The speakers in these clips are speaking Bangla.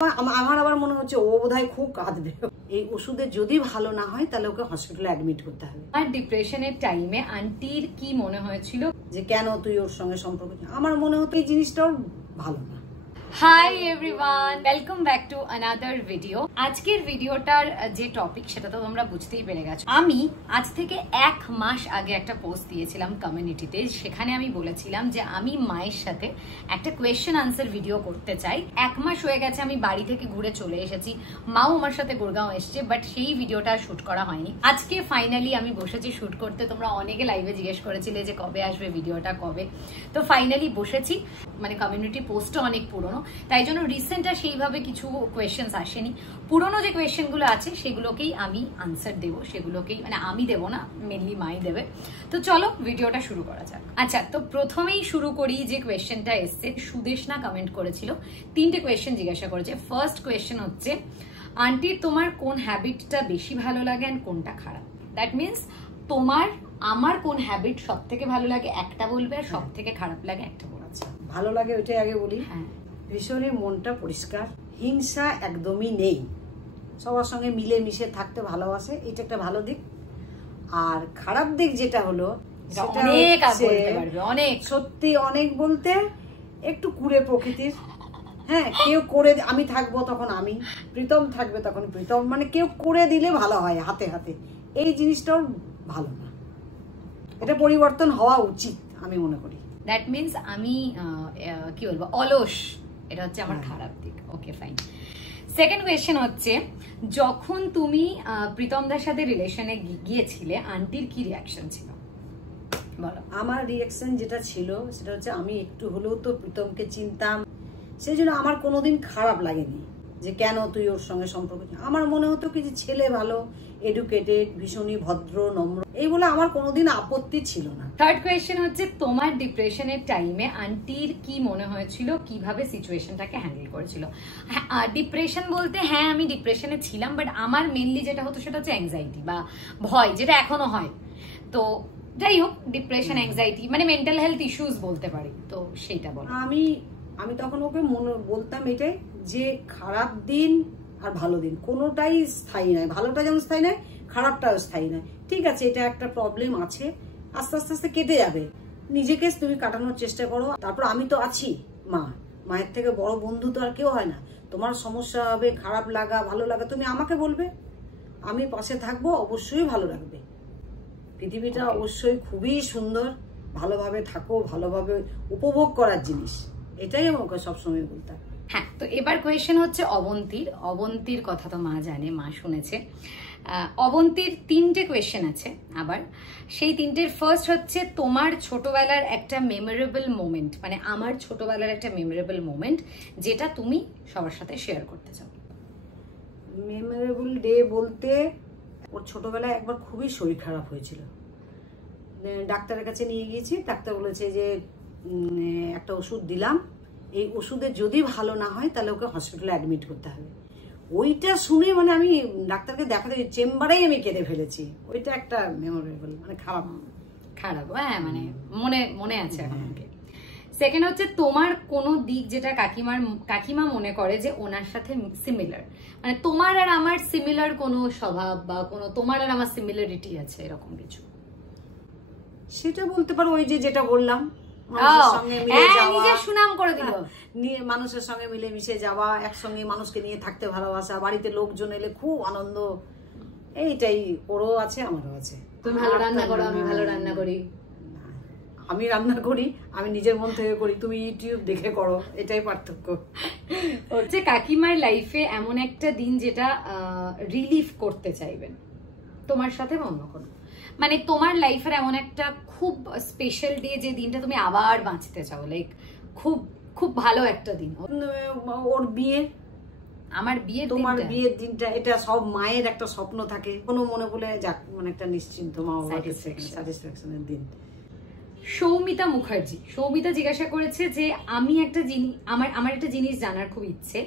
আমার আবার মনে হচ্ছে ও বোধহয় খুব কাঁদবে। এই ওষুধে যদি ভালো না হয় তাহলে ওকে হসপিটালে অ্যাডমিট করতে হবে। আর ডিপ্রেশনের টাইমে আন্টির কি মনে হয়েছিল যে কেন তুই ওর সঙ্গে সম্পর্ক, আমার মনে হতো এই জিনিসটাও ভালো না। Hi everyone, welcome back to another video. আজকের ভিডিওটার যে টপিক সেটা তো তোমরা বুঝতেই পেরে গেছো। আমি আজ থেকে 1 মাস আগে একটা পোস্ট দিয়েছিলাম কমিউনিটিতে, সেখানে আমি বলেছিলাম যে আমি মায়ের সাথে একটা কোয়েশ্চেন আনসার ভিডিও করতে চাই। 1 মাস হয়ে গেছে, আমি বাড়ি থেকে ঘুরে চলে এসেছি, মাও আমার সাথে গুরগাঁও এসছে, বাট সেই ভিডিওটা শুট করা হয়নি। আজকে ফাইনালি আমি বসেছি শুট করতে। তোমরা অনেকে লাইভে জিজ্ঞেস করেছিলে যে কবে আসবে ভিডিওটা, কবে, তো ফাইনালি বসেছি। মানে কমিউনিটি পোস্টও অনেক পুরনো, তাই জন্য রিসেন্ট আর সেইভাবে কিছু কোয়েশ্চেন্স আসেনি। পুরনো যে কোয়েশ্চেনগুলো আছে সেগুলোকেই আমি আনসার দেবো, সেগুলোকেই মানে আমি দেবো না, মেনলি মাই দেবে। তো চলো ভিডিওটা শুরু করা যাক। আচ্ছা, তো প্রথমেই শুরু করি যে কোয়েশ্চেনটা এসছে। সুদেশনা কমেন্ট করেছিল, 3টে কোয়েশ্চেন জিজ্ঞাসা করেছে। ফার্স্ট কোয়েশ্চেন হচ্ছে, আন্টি তোমার কোন হ্যাবিটটা বেশি ভালো লাগে অ্যান্ড কোনটা খারাপ? দ্যাট মিনস তোমার আমার কোন হ্যাবিট সব থেকে ভালো লাগে একটা বলবে, আর সব থেকে খারাপ লাগে একটা বলবে। আচ্ছা, ভালো লাগে ওইটাই আগে বলি। হ্যাঁ, ভীষণই মনটা পরিষ্কার, হিংসা একদমই নেই, সবার সঙ্গে মিলেমিশে থাকতে ভালোবাসে, এটা একটা ভালো দিক। আর খারাপ দিক যেটা হলো অনেক সত্যি অনেক বলতে একটু কুড়ে প্রকৃতির। হ্যাঁ, কেউ করে আমি থাকবো তখন আমি, প্রীতম থাকবে তখন প্রীতম, মানে কেউ করে দিলে ভালো হয় হাতে হাতে, এই জিনিসটাও ভালো না। এটা পরিবর্তন হওয়া উচিত আমি মনে করি। দ্যাট মিনস আমি কি বলবো, অলস, এটা হচ্ছে আমার খারাপ দিক। ওকে, ফাইন। সেকেন্ড কোয়েশ্চেন হচ্ছে, যখন তুমি প্রীতমদার সাথে রিলেশনে গিয়েছিলে আন্টির কি রিয়াকশন ছিল বলো? আমার রিয়াকশন যেটা ছিল সেটা হচ্ছে, আমি একটু হলেও তো প্রীতমকে চিনতাম, সেই জন্য আমার কোনোদিন খারাপ লাগেনি যে কেন তুই ওর সঙ্গে সম্পর্ক। আমার মনে হতো কি যে ছেলে ভালো, এডুকেটেড, ভীষণই ভদ্র, নম্র, এই বলে আমার কোনোদিন আপত্তি ছিল না। থার্ড কোয়েশ্চেন হচ্ছে, তোমার ডিপ্রেশনের টাইমে আন্টির কি মনে হয়েছিল, কিভাবে সিচুয়েশনটাকে হ্যান্ডেল করেছিল? ডিপ্রেশন বলতে হ্যাঁ আমি ডিপ্রেশনে ছিলাম, বাট আমার মেনলি যেটা হতো সেটা হচ্ছে অ্যাংজাইটি বা ভয়, যেটা এখনো হয়। তো যাই হোক, ডিপ্রেশন, অ্যাংজাইটি মানে মেন্টাল হেলথ ইস্যুস বলতে পারি, তো সেইটা বলো। আমি তখন ওকে বলতাম এটাই যে খারাপ দিন আর ভালো দিন কোনোটাই স্থায়ী নয়, ভালোটা যেমন স্থায়ী নয়, খারাপটাও স্থায়ী নয়। ঠিক আছে, এটা একটা প্রবলেম আছে, আস্তে আস্তে আস্তে কেটে যাবে, নিজেকে তুমি কাটানোর চেষ্টা করো। তারপর আমি তো আছি, মায়ের থেকে বড় বন্ধু তো আর কেউ হয় না। তোমার সমস্যা হবে, খারাপ লাগা ভালো লাগা, তুমি আমাকে বলবে, আমি পাশে থাকবো, অবশ্যই ভালো লাগবে। পৃথিবীটা অবশ্যই খুবই সুন্দর, ভালোভাবে থাকো, ভালোভাবে উপভোগ করার জিনিস, এটাই আমাকে সবসময় বলতে। হ্যাঁ, তো এবার কোয়েশ্চেন হচ্ছে অবন্তীর কথা তো মা জানে, মা শুনেছে। অবন্তীর 3টে কোয়েশ্চেন আছে আবার, সেই 3টের ফার্স্ট হচ্ছে, তোমার ছোটবেলার একটা মেমোরেবল মোমেন্ট, মানে আমার ছোটবেলার একটা মেমোরেবল মোমেন্ট যেটা তুমি সবার সাথে শেয়ার করতে চাও। মেমোরেবল ডে বলতে, ওর ছোটবেলায় একবার খুবই শরীর খারাপ হয়েছিল, ডাক্তারের কাছে নিয়ে গিয়েছি, ডাক্তার বলেছে যে একটা ওষুধ দিলাম, এই ওষুধে যদি ভালো না হয় তাহলে ওকে হসপিটালে অ্যাডমিট করতে হবে। ওইটা শুনে মানে আমি ডাক্তারকে দেখাতে চেম্বারেই আমি কেঁদে ফেলেছি। ওইটা একটা মেমোরেবল, মানে খারাপ। হ্যাঁ, মানে মনে আছে আমাকে। সেকেন্ড হচ্ছে, তোমার কোনো দিক যেটা কাকিমা মনে করে যে ওনার সাথে সিমিলার, মানে তোমার আর আমার সিমিলার কোনো স্বভাব বা কোনো তোমার আর আমার সিমিলারিটি আছে, এরকম কিছু? সেটা বলতে পারো, ওই যেটা বললাম, সুনাম করে দিল, মানুষের সঙ্গে মিলেমিশে যাওয়া, একসঙ্গে মানুষকে নিয়ে থাকতে ভালোবাসা, বাড়িতে লোকজন এলে খুব আনন্দ, এইটাই ওরও আছে আমারও আছে। তুমি ভালো রান্না করো, আমি ভালো রান্না করি। আমি রান্না করি, আমি নিজের মন থেকে করি, তুমি ইউটিউব দেখে করো, এটাই পার্থক্য। হচ্ছে কাকিমার লাইফে এমন একটা দিন যেটা রিলিফ করতে চাইবেন তোমার সাথে বা অন্য কোনো, মানে তোমার লাইফের এমন একটা খুব স্পেশাল ডে, যে দিনটা তুমি আবার বাঁচতে চাও, লাইক খুব খুব ভালো একটা দিন। ওর বিয়ে, আমার বিয়ে, তোমার বিয়ের দিনটা, এটা সব মায়ের একটা স্বপ্ন থাকে, কোনো মনে বলে যাক, মানে একটা নিশ্চিন্ত মা বাবার স্যাটিসফ্যাকশনের দিন। সৌমিতা মুখার্জি, সৌমিতা জিজ্ঞাসা করেছে যে আমার একটা জিনিস জানার খুব ইচ্ছে।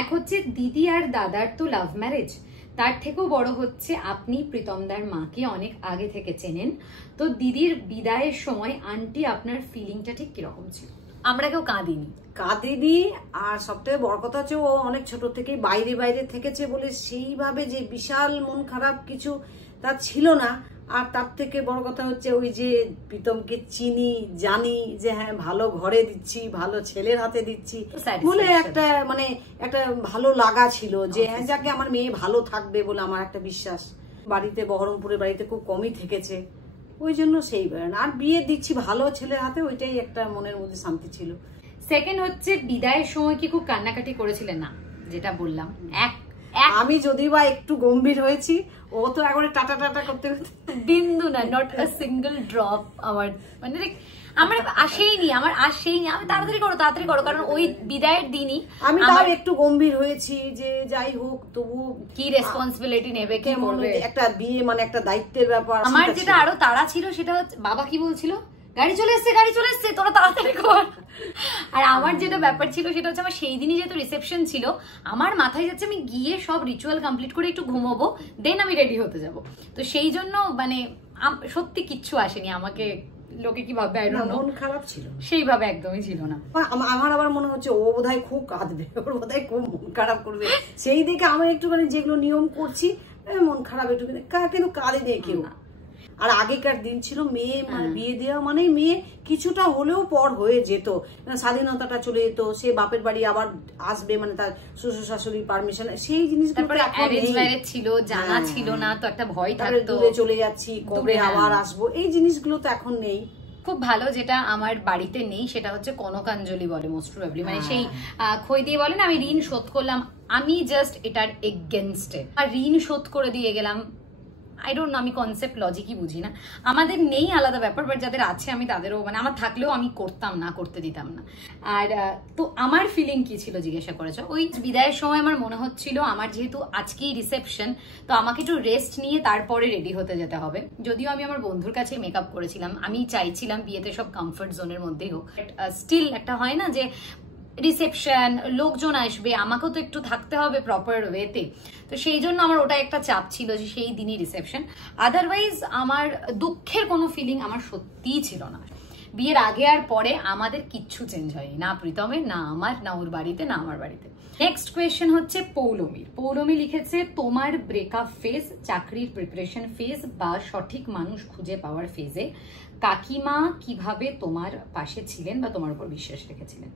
এক হচ্ছে, দিদি আর দাদার তো লাভ ম্যারেজ, তার থেকেও বড় হচ্ছে আপনি প্রীতমদার মাকে অনেক আগে থেকে চেনেন, তো দিদির বিদায়ের সময় আন্টি আপনার ফিলিংটা ঠিক কিরকম ছিল? আমরা কেউ কাঁদিনি। আর সবথেকে বড় কথা হচ্ছে ও অনেক ছোট থেকেই বাইরে থেকেছে বলে সেইভাবে যে বিশাল মন খারাপ কিছু তার ছিল না। আর তার থেকে বড় কথা হচ্ছে ওই যে প্রীতমকে চিনি, জানি যে হ্যাঁ ভালো ঘরে দিচ্ছি, ভালো ছেলের হাতে দিচ্ছি বলে একটা মানে একটা ভালো লাগা ছিল যে হ্যাঁ যাকে আমার মেয়ে ভালো থাকবে বলে আমার একটা বিশ্বাস। বাড়িতে বহরমপুরের বাড়িতে খুব কমই থেকেছে, ওই জন্য সেই আর বিয়ে দিচ্ছি ভালো ছেলের হাতে, ওইটাই একটা মনের মধ্যে শান্তি ছিল। সেকেন্ড হচ্ছে বিদায়ের সময় কি খুব কান্নাকাটি করেছিলেন? না, যেটা বললাম আমি যদি বা একটু গম্ভীর হয়েছি, ও তো একবারে টাটা টাটা করতে করতে বিন্দু না, নট আ সিঙ্গেল ড্রপ। আমার মানে আমার আসেইনি, আমি তাড়াতাড়ি করো কারণ ওই বিদায়ের দিনই আমি তাও একটু গম্ভীর হয়েছি যে যাই হোক তবু কি রেসপন্সিবিলিটি নেবে, কি করবে, একটা বিয়ে মানে একটা দায়িত্বের ব্যাপার। আমার যেটা আরো তাড়া ছিল সেটা হচ্ছে বাবা কি বলছিল, গাড়ি চলে এসছে তোরা তাড়াতাড়ি কর। আর আমার যেটা ব্যাপার ছিল সেটা হচ্ছে আমার সেই দিনই যেহেতু রিসেপশন ছিল, আমার মাথায় যাচ্ছে আমি গিয়ে সব রিচুয়াল কমপ্লিট করে একটু ঘুমোবো, দেন আমি রেডি হতে যাব। তো সেই জন্য মানে সত্যি কিচ্ছু আসেনি আমাকে, লোকে কি ভাববে মন খারাপ ছিল সেইভাবে একদমই ছিল না। আমার আবার মনে হচ্ছে ও বোধহয় খুব কাঁদবে, ওর বোধহয় খুব মন খারাপ করবে, সেই দেখে আমার একটুখানি যেগুলো নিয়ম করছি মন খারাপ একটু, কিন্তু কাঁদে নেই কেউ। আর আগেকার দিন ছিল মেয়ে মানে বিয়ে দেওয়া মানে মেয়ে কিছুটা হলেও পর হয়ে যেত, স্বাধীনতাটা চলে যেত, সে বাপের বাড়ি আবার আসবে মানে তার শ্বশুর শাশুড়ির পারমিশন, সেই জিনিসগুলো ছিল, জানা ছিল না, তো একটা ভয় থাকতো, দূরে চলে যাচ্ছি কবে আবার আসবো, এই জিনিসগুলো তো এখন নেই। খুব ভালো যেটা আমার বাড়িতে নেই সেটা হচ্ছে কনকাঞ্জলি বলে মোস্ট প্রবাবলি, মানে সেই খই দিয়ে বলেন আমি ঋণ শোধ করলাম, আমি জাস্ট এটার এগেনস্টে। আর ঋণ শোধ করে দিয়ে গেলাম, আই ডোন্ট নো, আমি কনসেপ্ট লজিকই বুঝি না। আমাদের নেই আলাদা ব্যাপার, বাট যাদের আছে আমি তাদেরও মানে আমার থাকলেও আমি করতাম না, করতে দিতাম না। আর তো আমার ফিলিং কি ছিল জিজ্ঞাসা করেছো, ওই বিদায়ের সময় আমার মনে হচ্ছিল আমার যেহেতু আজকেই রিসেপশন, তো আমাকে একটু রেস্ট নিয়ে তারপরে রেডি হতে যেতে হবে। যদিও আমি আমার বন্ধুর কাছে মেকআপ করেছিলাম, আমি চাইছিলাম বিয়েতে সব কমফর্ট জোনের মধ্যেই হোক, স্টিল একটা হয় না যে রিসেপশন, লোকজন আসবে, আমাকেও তো একটু থাকতে হবে প্রপার ওয়েতে, তো সেই জন্য আমার ওটা একটা চাপ ছিল যে সেই দিনই রিসেপশন। আদারওয়াইজ আমার দুঃখের কোনো ফিলিং আমার সত্যিই ছিল না। বিয়ের আগে আর পরে আমাদের কিচ্ছু চেঞ্জ হয়নি, না প্রীতমের, না আমার, না ওর বাড়িতে, না আমার বাড়িতে। নেক্সট কোয়েশ্চেন হচ্ছে পৌলমী লিখেছে তোমার ব্রেকআপ ফেজ, চাকরির প্রিপারেশন ফেজ বা সঠিক মানুষ খুঁজে পাওয়ার ফেজে কাকিমা কিভাবে তোমার পাশে ছিলেন বা তোমার উপর বিশ্বাস রেখেছিলেন?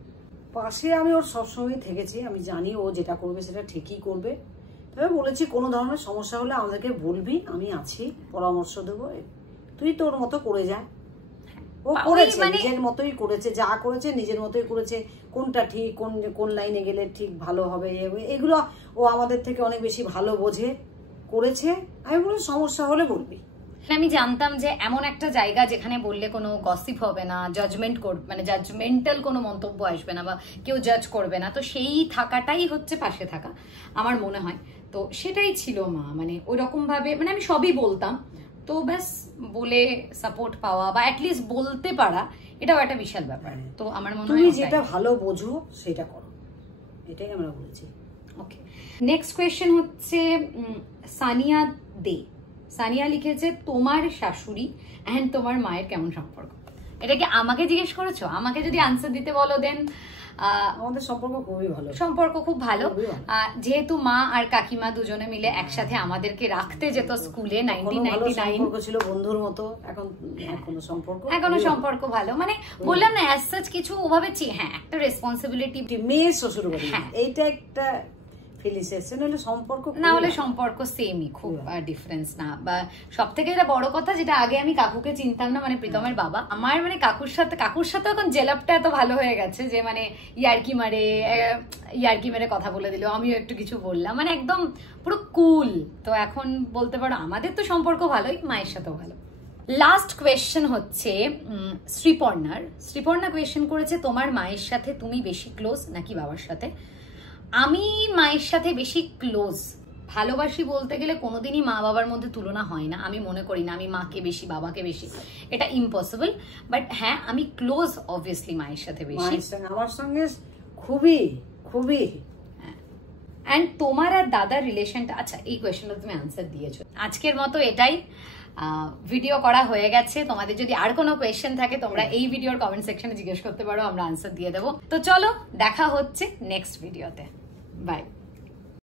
পাশে আমি ওর সবসময় থেকেছি, আমি জানি ও যেটা করবে সেটা ঠিকই করবে, তবে বলেছি কোনো ধরনের সমস্যা হলে আমাদেরকে বলবি, আমি আছি, পরামর্শ দেবো, তুই তোর মতো করে যা। ও করেছে নিজের মতোই করেছে, যা করেছে নিজের মতোই করেছে, কোনটা ঠিক, কোন লাইনে গেলে ঠিক ভালো হবে, এগুলো ও আমাদের থেকে অনেক বেশি ভালো বোঝে, করেছে। আমি বলি সমস্যা হলে বলবি। আমি জানতাম যে এমন একটা জায়গা যেখানে বললে কোনো গসিপ হবে না, জাজমেন্ট মানে জাজমেন্টাল কোনো মন্তব্য আসবে না বা কেউ জাজ করবে না, তো সেই থাকাটাই হচ্ছে পাশে থাকা আমার মনে হয়। তো সেটাই ছিল মা, মানে ওই রকম ভাবে মানে আমি সবই বলতাম, তো ব্যাস বলে সাপোর্ট পাওয়া বা অ্যাটলিস্ট বলতে পারা, এটাও একটা বিশাল ব্যাপার। তো আমার মনে হয় তুমি যেটা ভালো বোঝো সেটা করো, এটাই আমরা বলছি। ওকে, নেক্সট কোয়েশ্চেন হচ্ছে সানিয়া দে। সানিয়া লিখেছে তোমার শাশুড়ি এন্ড তোমার মায়ের কেমন সম্পর্ক? এটা কি আমাকে জিজ্ঞেস করেছো? আমাকে যদি আনসার দিতে বলো দেন আমাদের সম্পর্ক খুবই ভালো, সম্পর্ক খুব ভালো। যেহেতু মা আর কাকিমা দুজনে মিলে একসাথে আমাদেরকে রাখতে যেত স্কুলে 1999 ছিল বন্ধুর মতো, এখনো সম্পর্ক ভালো, মানে বললাম না অ্যাজ সাচ কিছু ওভাবে হ্যাঁ একটা রেসপন্সিবিলিটি, মেয়ে শ্বশুর বাড়ি, এইটা একটা সম্পর্ক না হলে সম্পর্ক সেমই, খুব ডিফারেন্স না। বা সব থেকে এটা বড় কথা, যেটা আগে আমি কাকুকে চিনতাম না, মানে প্রীতমের বাবা, আমার মানে কাকুর সাথে এখন জেলাপটা এত ভালো হয়ে গেছে যে মানে ইয়ার্কি মেরে কথা বলে দিল, আমিও একটু কিছু বললাম, মানে একদম পুরো কুল। তো এখন বলতে পারো আমাদের তো সম্পর্ক ভালোই, মায়ের সাথেও ভালো। লাস্ট কোয়েশ্চেন হচ্ছে শ্রীপর্ণা কোয়েশ্চেন করেছে তোমার মায়ের সাথে তুমি বেশি ক্লোজ নাকি বাবার সাথে? আমি মায়ের সাথে বেশি ক্লোজ, ভালোবাসি বলতে গেলে কোনোদিনই মা বাবার মধ্যে তুলনা হয় না, আমি মনে করি না আমি মাকে বেশি বাবাকে বেশি, এটা ইম্পসিবল। বাট হ্যাঁ আমি ক্লোজ অবভিয়াসলি মায়ের সাথে বেশি, আমার সঙ্গে খুবই খুবই। অ্যান্ড তোমার আর দাদার রিলেশনটা, আচ্ছা এই কোয়েশ্চেনটা তুমি আনসার দিয়েছো। আজকের মতো এটাই, ভিডিও করা হয়ে গেছে। তোমাদের যদি আর কোনো কোয়েশ্চেন থাকে তোমরা এই ভিডিওর কমেন্ট সেকশনে জিজ্ঞেস করতে পারো, আমরা আনসার দিয়ে দেবো। তো চলো দেখা হচ্ছে নেক্সট ভিডিওতে, বাই।